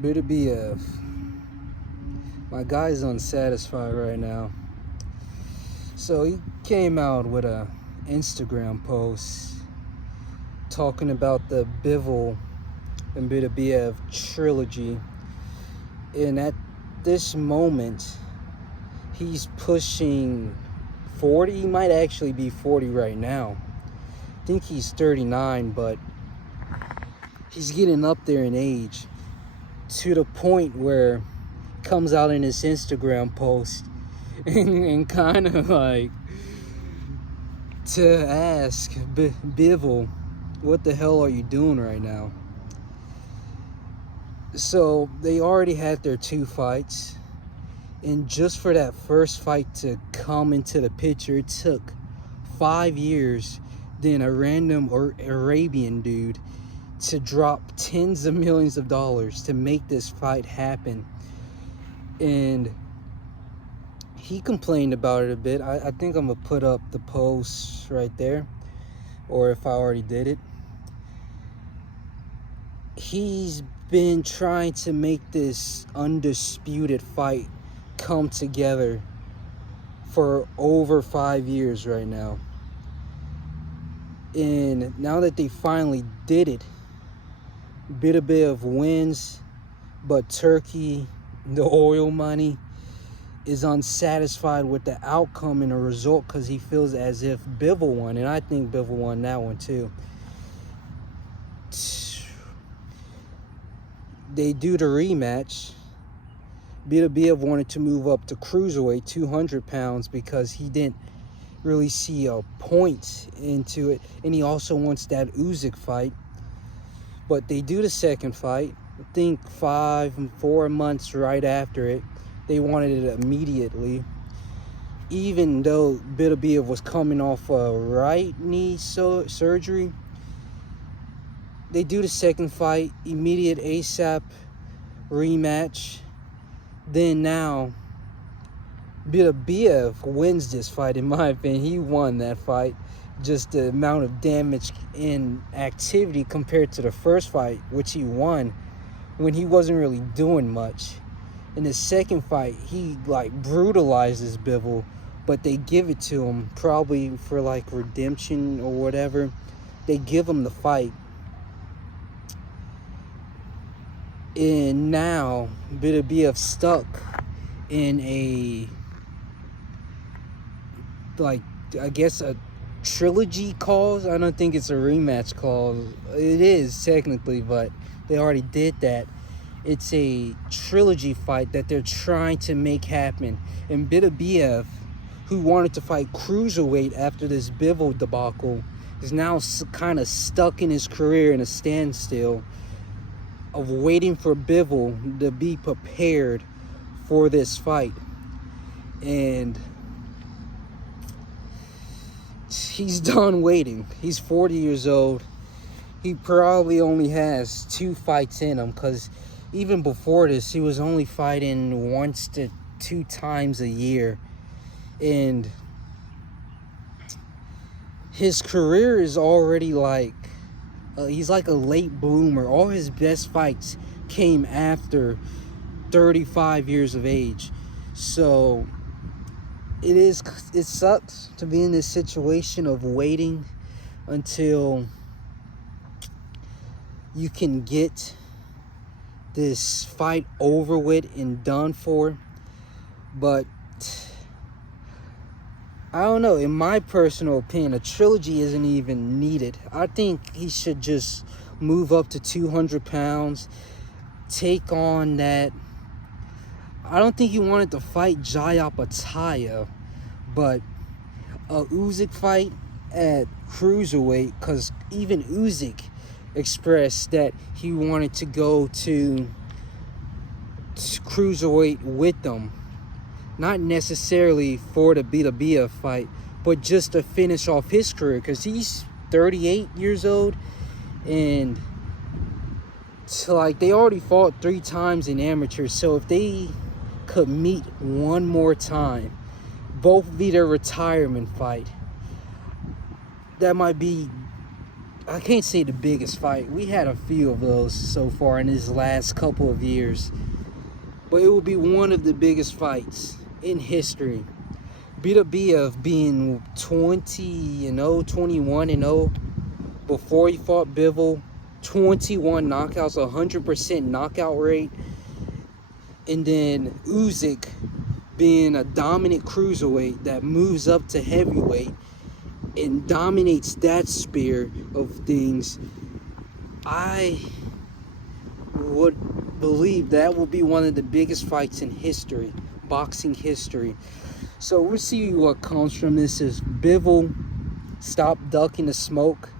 Beterbiev. My guy's unsatisfied right now. So he came out with a Instagram post talking about the Bivol and Beterbiev trilogy. And at this moment, he's pushing 40. He might actually be 40 right now. I think he's 39, but he's getting up there in age to the point where it comes out in his Instagram post and kind of like to ask Bivol, what the hell are you doing right now? So they already had their 2 fights, and just for that first fight to come into the picture, it took 5 years, then a random Arabian dude to drop tens of millions of dollars to make this fight happen. And he complained about it a bit. I think I'm gonna put up the post right there, or if I already did it. He's been trying to make this undisputed fight come together for over 5 years right now. And now that they finally did it, Beterbiev wins, but Turkey, the oil money, is unsatisfied with the outcome and the result because he feels as if Bivol won, and I think Bivol won that one too. They do the rematch. Beterbiev wanted to move up to cruiserweight, 200 pounds, because he didn't really see a point into it, and he also wants that Usyk fight. But they do the second fight, I think 4 months right after it. They wanted it immediately, even though Beterbiev was coming off a right knee surgery. They do the second fight, immediate ASAP rematch. Then now, Beterbiev wins this fight, in my opinion. He won that fight. Just the amount of damage and activity compared to the first fight, which he won when he wasn't really doing much. In the second fight, he like brutalizes Bivol, but they give it to him probably for like redemption or whatever. They give him the fight. And now Beterbiev stuck in a, like, I guess a trilogy cause. I don't think it's a rematch cause. It is technically, but they already did that. It's a trilogy fight that they're trying to make happen. And Beterbiev, who wanted to fight cruiserweight after this Bivol debacle, is now kind of stuck in his career in a standstill of waiting for Bivol to be prepared for this fight. And he's done waiting. He's 40 years old. He probably only has 2 fights in him, because even before this, he was only fighting 1 to 2 times a year. And his career is already like, he's like a late bloomer. All his best fights came after 35 years of age. So it sucks to be in this situation of waiting until you can get this fight over with and done for. But I don't know, in my personal opinion, a trilogy isn't even needed. I think he should just move up to 200 pounds, take on that. I don't think he wanted to fight Jayapataya, but a Usyk fight at cruiserweight, because even Usyk expressed that he wanted to go to cruiserweight with them. Not necessarily for the Beterbiev fight, but just to finish off his career, because he's 38 years old, and so like they already fought 3 times in amateur. So if they could meet one more time, both be their retirement fight, that might be I can't say the biggest fight. We had a few of those so far in this last couple of years. But it will be one of the biggest fights in history. Beterbiev being 20-0, 21-0 before he fought Bivol, 21 knockouts, 100% knockout rate. And then Usyk being a dominant cruiserweight that moves up to heavyweight and dominates that sphere of things. I would believe that will be one of the biggest fights in history, boxing history. So we'll see what comes from this. Is Bivol stop ducking the smoke?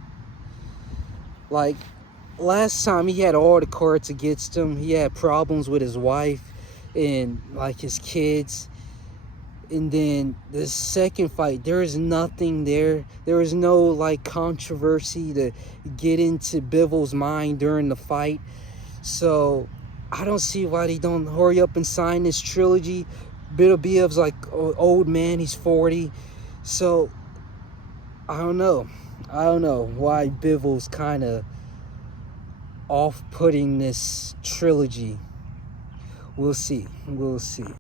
Like last time, he had all the cards against him. He had problems with his wife and like his kids. And then the second fight, there is nothing there. There is no like controversy to get into Bivol's mind during the fight. So I don't see why they don't hurry up and sign this trilogy. Beterbiev's like an old man, he's 40. So I don't know why Bivol's kind of off-putting this trilogy. We'll see.